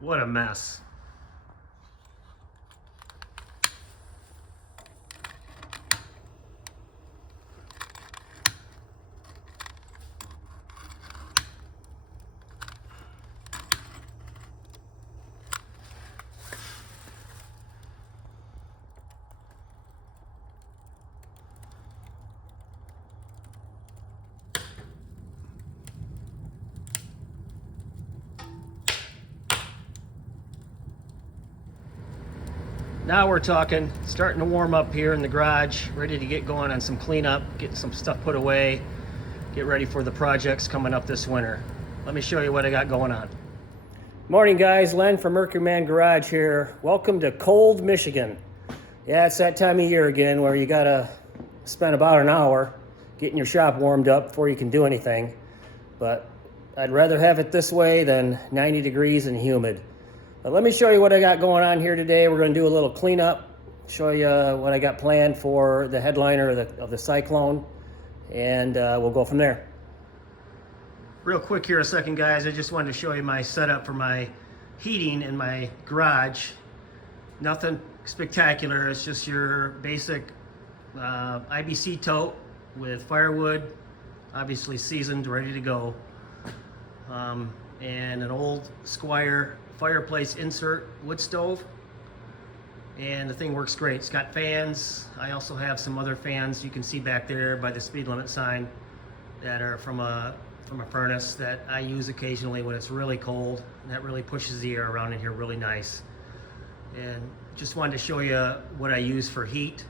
What a mess. Now we're talking, starting to warm up here in the garage, ready to get going on some cleanup, getting some stuff put away, get ready for the projects coming up this winter. Let me show you what I got going on. Morning guys, Len from Mercuryman Garage here. Welcome to cold Michigan. Yeah, it's that time of year again where you gotta spend about an hour getting your shop warmed up before you can do anything. But I'd rather have it this way than 90 degrees and humid. But let me show you what I got going on here today. We're going to do a little cleanup, show you what I got planned for the headliner of the cyclone, and we'll go from there. Real quick here a second, guys. I just wanted to show you my setup for my heating in my garage. Nothing spectacular. It's just your basic IBC tote with firewood, obviously seasoned, ready to go, and an old Squire fireplace insert wood stove, and the thing works great. It's got fans. I also have some other fans you can see back there by the speed limit sign that are from a furnace that I use occasionally when it's really cold, and that really pushes the air around in here really nice. And just wanted to show you what I use for heat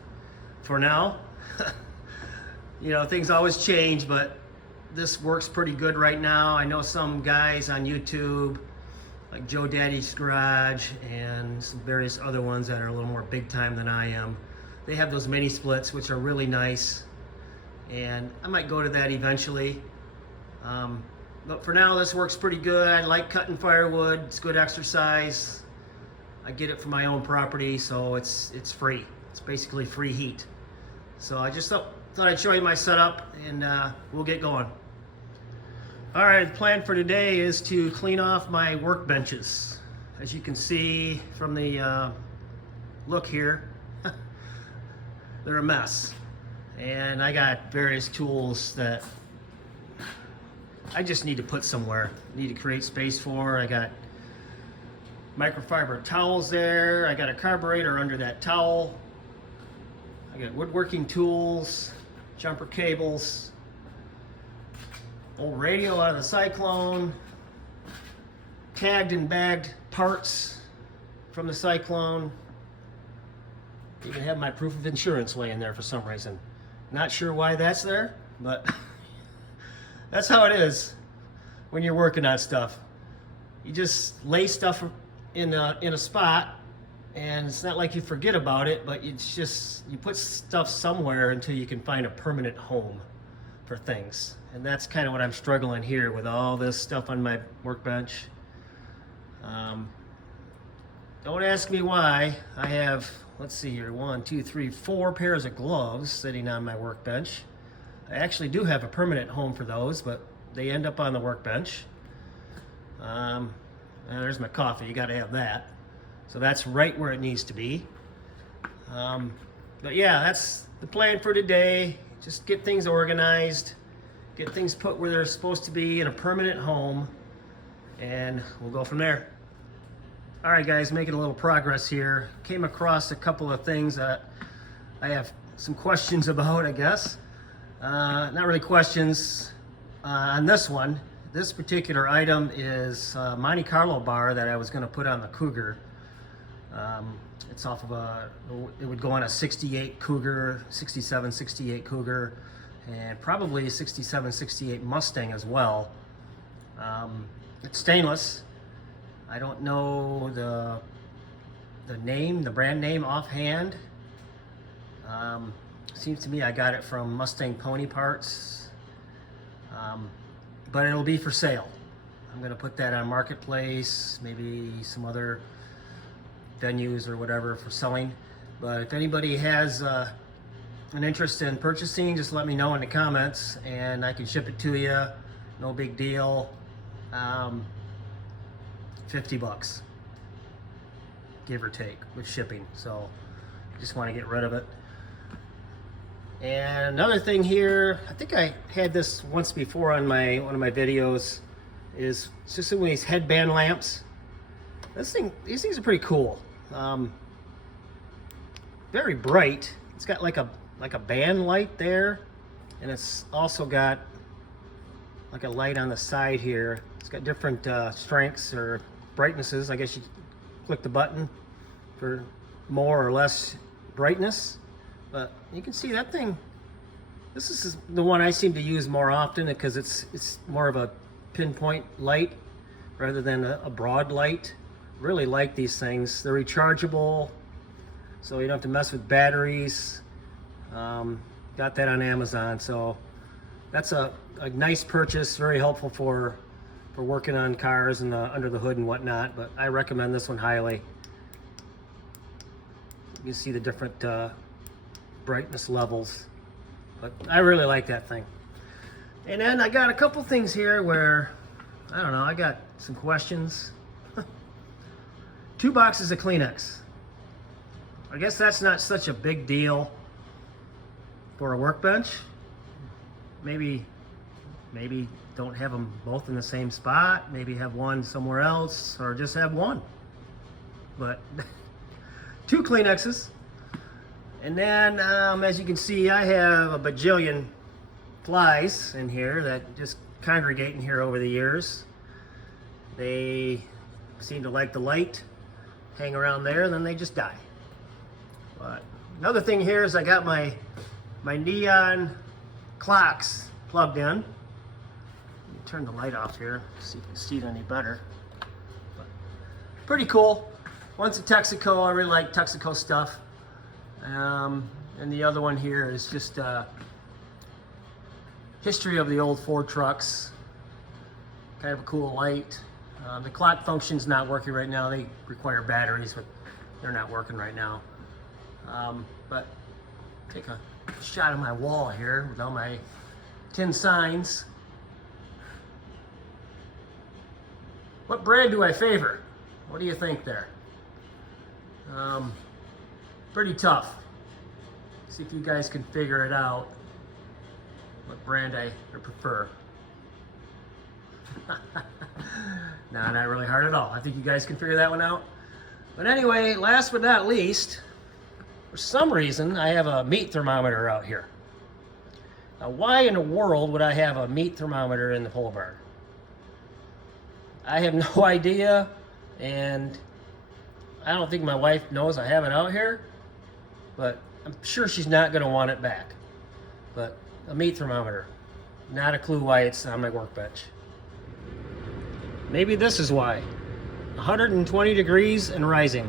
for now. You know, things always change, but this works pretty good right now. I know some guys on YouTube like Joe Daddy's Garage and some various other ones that are a little more big time than I am. They have those mini splits, which are really nice, and I might go to that eventually. But for now, this works pretty good. I like cutting firewood. It's good exercise. I get it from my own property, so it's free. It's basically free heat. So I just thought I'd show you my setup, and we'll get going. All right, the plan for today is to clean off my workbenches. As you can see from the look here, they're a mess. And I got various tools that I just need to put somewhere. Need to create space for. I got microfiber towels there. I got a carburetor under that towel. I got woodworking tools, jumper cables, old radio out of the cyclone, tagged and bagged parts from the cyclone. Even have my proof of insurance laying there for some reason. Not sure why that's there, but that's how it is when you're working on stuff. You just lay stuff in a spot, and it's not like you forget about it, but it's just you put stuff somewhere until you can find a permanent home for things. And that's kind of what I'm struggling here with all this stuff on my workbench. Don't ask me why. I have, let's see here, 1, 2, 3, 4 pairs of gloves sitting on my workbench. I actually do have a permanent home for those, but they end up on the workbench. There's my coffee, you gotta have that. So that's right where it needs to be. But yeah, that's the plan for today. Just get things organized, get things put where they're supposed to be in a permanent home, and we'll go from there. All right, guys, making a little progress here. Came across a couple of things that I have some questions about, I guess. Not really questions on this one. This particular item is a Monte Carlo bar that I was going to put on the Cougar. It's off of it would go on a 68 Cougar, 67, 68 Cougar, and probably a 67, 68 Mustang as well. It's stainless. I don't know the brand name offhand. Seems to me I got it from Mustang Pony Parts, but it'll be for sale. I'm going to put that on Marketplace, maybe some other venues or whatever for selling. But if anybody has an interest in purchasing, just let me know in the comments and I can ship it to you. No big deal. $50. give or take, with shipping. So just want to get rid of it. And another thing here, I think I had this once before on one of my videos, is just one of these headband lamps. These things are pretty cool. Very bright. It's got like a band light there, and it's also got like a light on the side here. It's got different strengths or brightnesses. I guess you click the button for more or less brightness. But you can see that thing. This is the one I seem to use more often because it's more of a pinpoint light rather than a broad light. Really like these things. They're rechargeable, so you don't have to mess with batteries. Got that on Amazon, so that's a nice purchase. Very helpful for working on cars and under the hood and whatnot. But I recommend this one highly. You can see the different brightness levels, but I really like that thing. And then I got a couple things here where I don't know, I got some questions. 2 boxes of Kleenex. I guess that's not such a big deal for a workbench. Maybe don't have them both in the same spot. Maybe have one somewhere else, or just have one. But 2 Kleenexes. And then, as you can see, I have a bajillion flies in here that just congregate in here over the years. They seem to like the light, hang around there, and then they just die. But another thing here is I got my neon clocks plugged in. Let me turn the light off here, see if you can see it any better. But pretty cool. One's a Texaco. I really like Texaco stuff. And the other one here is just history of the old Ford trucks. Kind of a cool light. The clock function's not working right now. They require batteries, but they're not working right now. But take a shot of my wall here with all my tin signs. What brand do I favor? What do you think there? Pretty tough. See if you guys can figure it out, what brand I prefer. No, not really hard at all. I think you guys can figure that one out. But anyway, last but not least, for some reason, I have a meat thermometer out here. Now, why in the world would I have a meat thermometer in the pole barn? I have no idea, and I don't think my wife knows I have it out here, but I'm sure she's not going to want it back. But a meat thermometer, not a clue why it's on my workbench. Maybe this is why. 120 degrees and rising.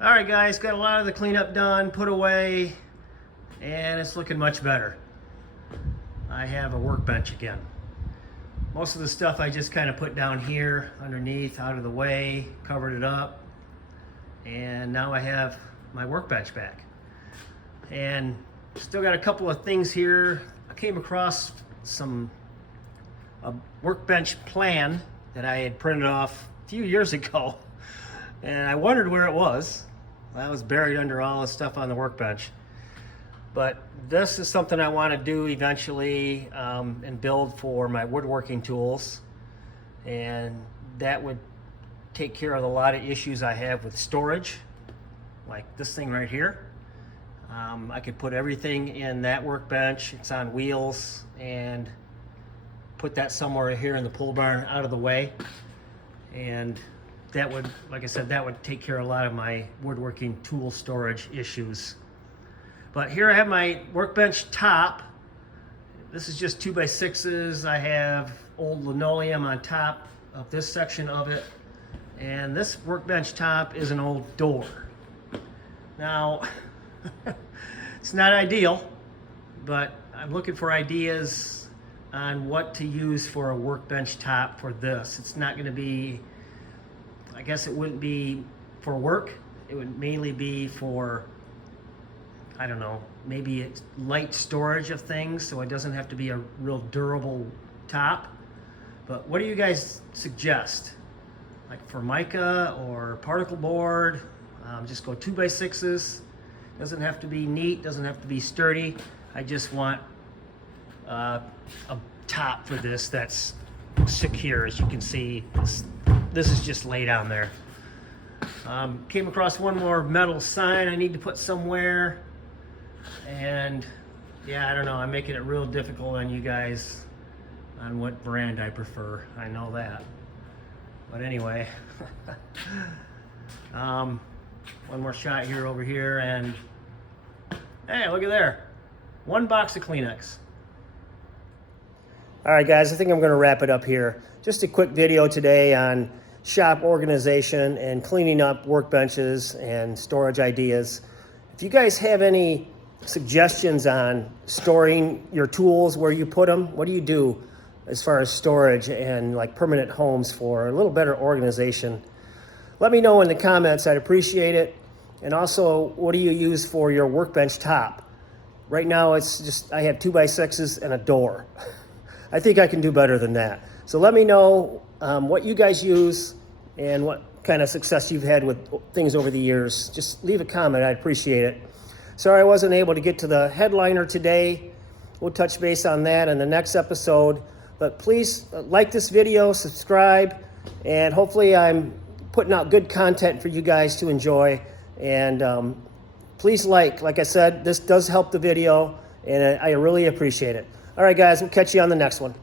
All right, guys, got a lot of the cleanup done, put away, and it's looking much better. I have a workbench again. Most of the stuff I just kind of put down here underneath, out of the way, covered it up, and now I have my workbench back. And still got a couple of things here. I came across a workbench plan that I had printed off a few years ago, and I wondered where it was. That was buried under all the stuff on the workbench. But this is something I want to do eventually and build for my woodworking tools, and that would take care of a lot of issues I have with storage, like this thing right here. I could put everything in that workbench. It's on wheels, and put that somewhere here in the pole barn out of the way, and that would, like I said, that would take care of a lot of my woodworking tool storage issues. But here I have my workbench top. This is just 2x6s. I have old linoleum on top of this section of it, and this workbench top is an old door. Now, it's not ideal, but I'm looking for ideas on what to use for a workbench top for this. It's not going to be, I guess it wouldn't be for work. It would mainly be for, I don't know, maybe it's light storage of things, so it doesn't have to be a real durable top. But what do you guys suggest? like Formica or particle board. Just go 2x6s. Doesn't have to be neat, doesn't have to be sturdy. I just want a top for this that's secure. As you can see, this is just laid down there. Came across one more metal sign I need to put somewhere, and yeah, I don't know, I'm making it real difficult on you guys on what brand I prefer. I know that, but anyway. One more shot here over here, and hey, look at there, one box of Kleenex. All right, guys, I think I'm going to wrap it up here. Just a quick video today on shop organization and cleaning up workbenches and storage ideas. If you guys have any suggestions on storing your tools, where you put them, what do you do as far as storage and like permanent homes for a little better organization, let me know in the comments. I'd appreciate it. And also, what do you use for your workbench top? Right now, it's just, I have 2x6s and a door. I think I can do better than that. So let me know what you guys use and what kind of success you've had with things over the years. Just leave a comment, I'd appreciate it. Sorry I wasn't able to get to the headliner today. We'll touch base on that in the next episode. But please like this video, subscribe, and hopefully I'm putting out good content for you guys to enjoy. And please like I said, this does help the video, and I really appreciate it. All right, guys, we'll catch you on the next one.